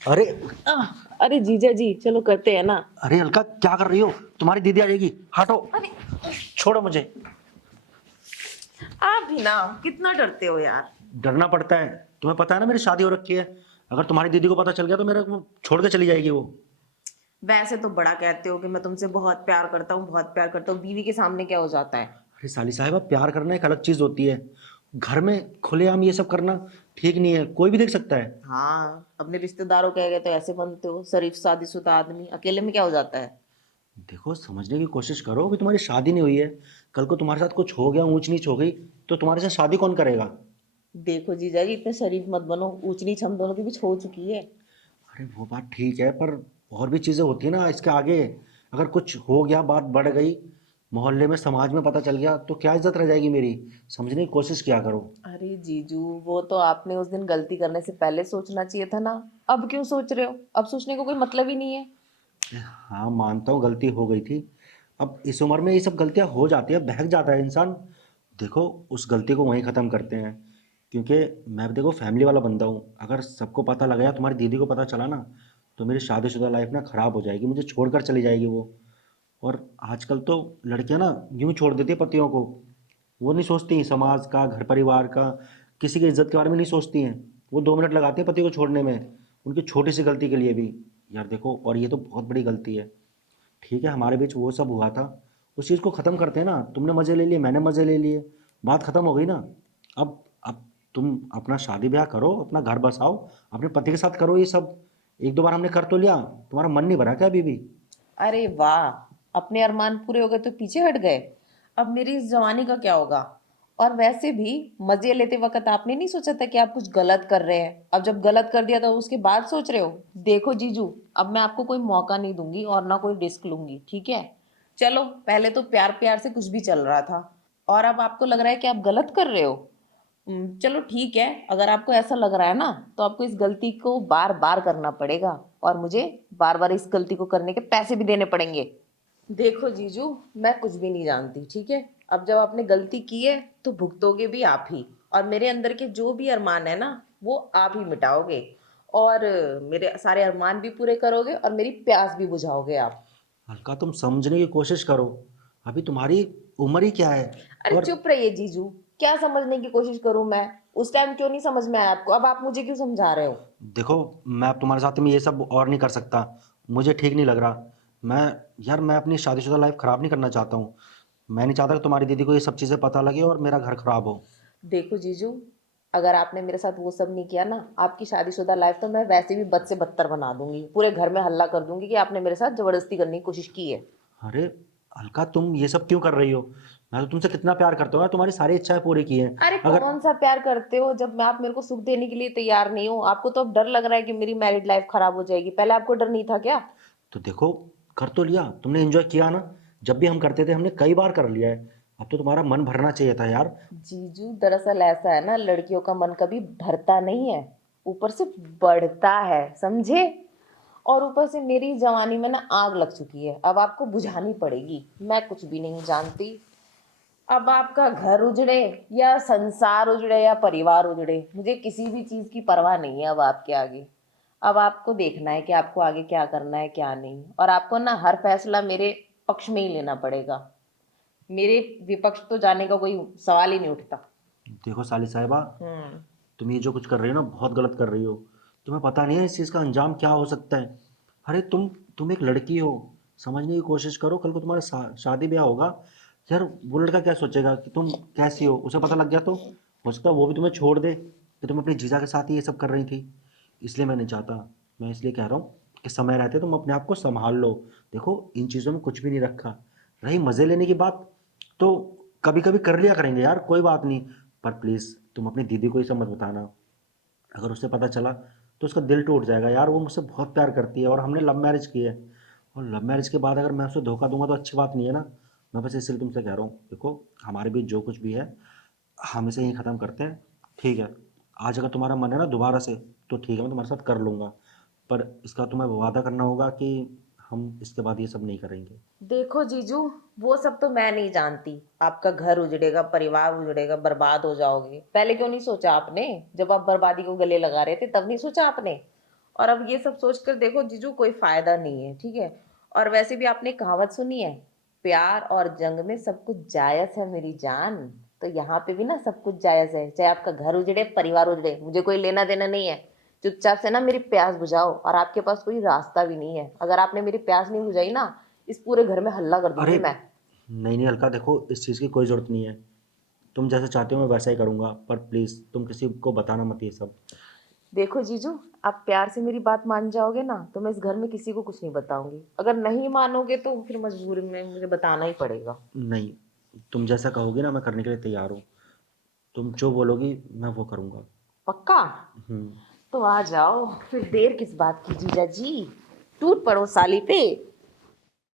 अरे अरे जीजा जी चलो करते हैं ना। अरे अलका, क्या कर रही हो? तुम्हारी दीदी आ जाएगी, हटो। अरे छोड़ो मुझे। आप भी ना कितना डरते हो यार। डरना पड़ता है, तुम्हें पता है ना मेरी शादी हो रखी है। अगर तुम्हारी दीदी को पता चल गया तो मेरे को छोड़ के चली जाएगी वो। वैसे तो बड़ा कहते हो कि मैं तुमसे बहुत प्यार करता हूँ, बहुत प्यार करता हूँ, बीवी के सामने क्या हो जाता है। अरे साली साहब, प्यार करना एक अलग चीज होती है। घर में खुलेआम ये सब करना ठीक नहीं है, कोई भी देख सकता है। हाँ, अपने रिश्तेदारों कह गए तो ऐसे बनते हो, शरीफ शादीशुदा आदमी अकेले में क्या हो जाता है। देखो, समझने की कोशिश करो, अभी तुम्हारी शादी नहीं हुई है। कल को तुम्हारे साथ कुछ हो गया, ऊंच नीच हो गई, तो तुम्हारे साथ शादी कौन करेगा? देखो जीजा जी इतने शरीफ मत बनो, ऊंच नीच हम दोनों के बीच हो चुकी है। अरे वो बात ठीक है, पर और भी चीज़ें होती है ना इसके आगे। अगर कुछ हो गया, बात बढ़ गई, मोहल्ले में समाज में पता चल गया, तो क्या इज्जत रह जाएगी मेरी? समझने की कोशिश किया करो। अरे जीजू, वो तो आपने उस दिन गलती करने से पहले सोचना चाहिए था ना। अब क्यों सोच रहे हो? अब सोचने को कोई मतलब ही नहीं है। हाँ, मानता हूँ गलती हो गई थी। अब इस उम्र में ये सब गलतियाँ हो जाती है, बहक जाता है इंसान। देखो, उस गलती को वहीं ख़त्म करते हैं। क्योंकि मैं भी देखो फैमिली वाला बंदा हूँ। अगर सबको पता लगा या तुम्हारी दीदी को पता चला ना, तो मेरी शादीशुदा लाइफ ना ख़राब हो जाएगी, मुझे छोड़कर चली जाएगी वो। और आजकल तो लड़कियां ना यूं छोड़ देती है पतियों को। वो नहीं सोचती समाज का, घर परिवार का, किसी की इज्जत के बारे में नहीं सोचती हैं। वो 2 मिनट लगाती हैं पति को छोड़ने में, उनकी छोटी सी गलती के लिए भी। यार देखो, और ये तो बहुत बड़ी गलती है। ठीक है, हमारे बीच वो सब हुआ था, उस चीज़ को ख़त्म करते हैं ना। तुमने मज़े ले लिए, मैंने मज़े ले लिए, बात ख़त्म हो गई ना। अब तुम अपना शादी ब्याह करो, अपना घर बसाओ, अपने पति के साथ करो ये सब। एक दो बार हमने कर तो लिया, तुम्हारा मन नहीं भरा क्या अभी भी? अरे वाह, अपने अरमान पूरे हो गए तो पीछे हट गए। अब मेरी इस जवानी का क्या होगा। और वैसे भी मजे लेते वक्त आपने नहीं सोचा था कि आप कुछ गलत कर रहे हैं। अब जब गलत कर दिया तो उसके बाद सोच रहे हो। देखो जीजू, अब मैं आपको कोई मौका नहीं दूंगी और ना कोई रिस्क लूंगी, ठीक है। चलो, पहले तो प्यार प्यार से कुछ भी चल रहा था, और अब आपको लग रहा है कि आप गलत कर रहे हो। चलो ठीक है, अगर आपको ऐसा लग रहा है ना तो आपको इस गलती को बार बार करना पड़ेगा, और मुझे बार बार इस गलती को करने के पैसे भी देने पड़ेंगे। देखो जीजू, मैं कुछ भी नहीं जानती, ठीक है। अब जब आपने गलती की है तो भुगतोगे भी आप ही, और मेरे अंदर के जो भी अरमान है ना वो आप ही मिटाओगे, और मेरे सारे अरमान भी पूरे करोगे और मेरी प्यास भी बुझाओगे आप। हल्का, तुम समझने की कोशिश करो। अभी तुम्हारी उम्र ही क्या है? अरे और चुप रहिए जीजू। क्या समझने की कोशिश करूं मैं? उस टाइम क्यों नहीं समझ में आया आपको, अब आप मुझे क्यों समझा रहे हो? देखो, मैं अब तुम्हारे साथ में ये सब और नहीं कर सकता, मुझे ठीक नहीं लग रहा। मैं यार, मैं अपनी शादीशुदा लाइफ ख़राब नहीं करना चाहता हूँ। मैं नहीं चाहता कि तुम्हारी दीदी को ये सब चीज़ें पता लगे और मेरा घर ख़राब हो। देखो जीजू, अगर आपने मेरे साथ वो सब नहीं किया ना, आपकी शादीशुदा लाइफ तो मैं वैसे भी बद से बदतर बना दूंगी, पूरे घर में हल्ला कर दूंगी कि आपने मेरे साथ जबरदस्ती करने की कोशिश की है। अरे हल्का, तुम ये सब क्यों कर रही हो? मैं तो तुमसे कितना प्यार करता हूँ यार, तुम्हारी सारी इच्छाएं पूरी की हैं। अरे अगर कौन सा प्यार करते हो जब मैं आप मेरे को सुख देने के लिए तैयार नहीं हो। आपको तो अब डर लग रहा है कि मेरी मैरिड लाइफ खराब हो जाएगी, पहले आपको डर नहीं था क्या? तो देखो, कर तो लिया तुमने, एंजॉय किया ना। जब भी हम करते थे हमने कई बार कर लिया है। अब तो तुम्हारा मन भरना चाहिए था यार। जीजू दरअसल ऐसा है ना, लड़कियों का मन कभी भरता नहीं है, ऊपर से बढ़ता है, समझे। और ऊपर से मेरी जवानी में ना आग लग चुकी है, अब आपको बुझानी पड़ेगी। मैं कुछ भी नहीं जानती। अब आपका घर उजड़े या संसार उजड़े या परिवार उजड़े, मुझे किसी भी चीज की परवाह नहीं है अब आपके आगे। अब आपको देखना है कि आपको आगे क्या करना है क्या नहीं, और आपको ना हर फैसला मेरे पक्ष में ही लेना पड़ेगा। मेरे विपक्ष तो जाने का कोई सवाल ही नहीं उठता। देखो साली साहिबा, हम्म। तुम ये जो कुछ कर रही हो ना, बहुत गलत कर रही हो। तुम्हें पता नहीं है इस चीज़ का अंजाम क्या हो सकता है। अरे तुम एक लड़की हो, समझने की कोशिश करो। कल को तुम्हारा शादी ब्याह होगा, यार वो लड़का क्या सोचेगा कि तुम कैसी हो, उसे पता लग गया तो हो सकता है वो भी तुम्हें छोड़ दे कि तुम अपनी जीजा के साथ ही ये सब कर रही थी। इसलिए मैं नहीं चाहता। मैं इसलिए कह रहा हूँ कि समय रहते तुम अपने आप को संभाल लो। देखो, इन चीज़ों में कुछ भी नहीं रखा। रही मज़े लेने की बात, तो कभी कभी कर लिया करेंगे यार, कोई बात नहीं। पर प्लीज़ तुम अपनी दीदी को ये सब मत बताना। अगर उसे पता चला तो उसका दिल टूट जाएगा यार। वो मुझसे बहुत प्यार करती है और हमने लव मैरिज की है। और लव मैरिज के बाद अगर मैं उसे धोखा दूंगा तो अच्छी बात नहीं है ना। मैं बस इसलिए तुमसे कह रहा हूँ, देखो, हमारे बीच जो कुछ भी है हम इसे यहीं ख़त्म करते हैं। ठीक है, आज अगर तुम्हारा मन है ना दोबारा से, तो ठीक है, मैं तुम्हारे साथ कर लूँगा। पर इसका तुम्हें वादा करना होगा कि हम इसके बाद ये सब नहीं करेंगे। देखो जीजू, वो सब तो मैं नहीं जानती। आपका घर उजड़ेगा, परिवार उजड़ेगा, बर्बाद हो जाओगे, पहले क्यों नहीं सोचा आपने? जब आप बर्बादी को गले लगा रहे थे तब नहीं सोचा आपने? और अब ये सब सोचकर देखो जीजू, कोई फायदा नहीं है, ठीक है। और वैसे भी आपने कहावत सुनी है, प्यार और जंग में सब कुछ जायज है मेरी जान। तो यहाँ पे भी ना सब कुछ जायज है, चाहे आपका घर उजड़े, परिवार उजड़े, मुझे कोई लेना देना नहीं है। चुपचाप से ना मेरी प्यास बुझाओ, और आपके पास कोई रास्ता भी नहीं है। अगर आपने मेरी प्यास नहीं बुझाई ना, इस पूरे घर में हल्ला कर अरे दूंगी मैं। नहीं नहीं अलका, देखो इस चीज़ की कोई ज़रूरत नहीं है। तुम जैसे चाहते हो मैं वैसा ही करूँगा, पर प्लीज़ तुम किसी को बताना मत ये सब। देखो जीजू, आप प्यार से मेरी बात मान जाओगे ना, तो मैं इस घर में किसी को कुछ नहीं बताऊंगी। अगर नहीं मानोगे तो फिर मजबूरी में मुझे बताना ही पड़ेगा। नहीं, तुम जैसा कहोगी ना मैं करने के लिए तैयार हूँ। तुम जो बोलोगी मैं वो करूँगा। पक्का? हम्म। तो आ जाओ, फिर देर किस बात की जीजा जी, टूट पड़ो साली पे।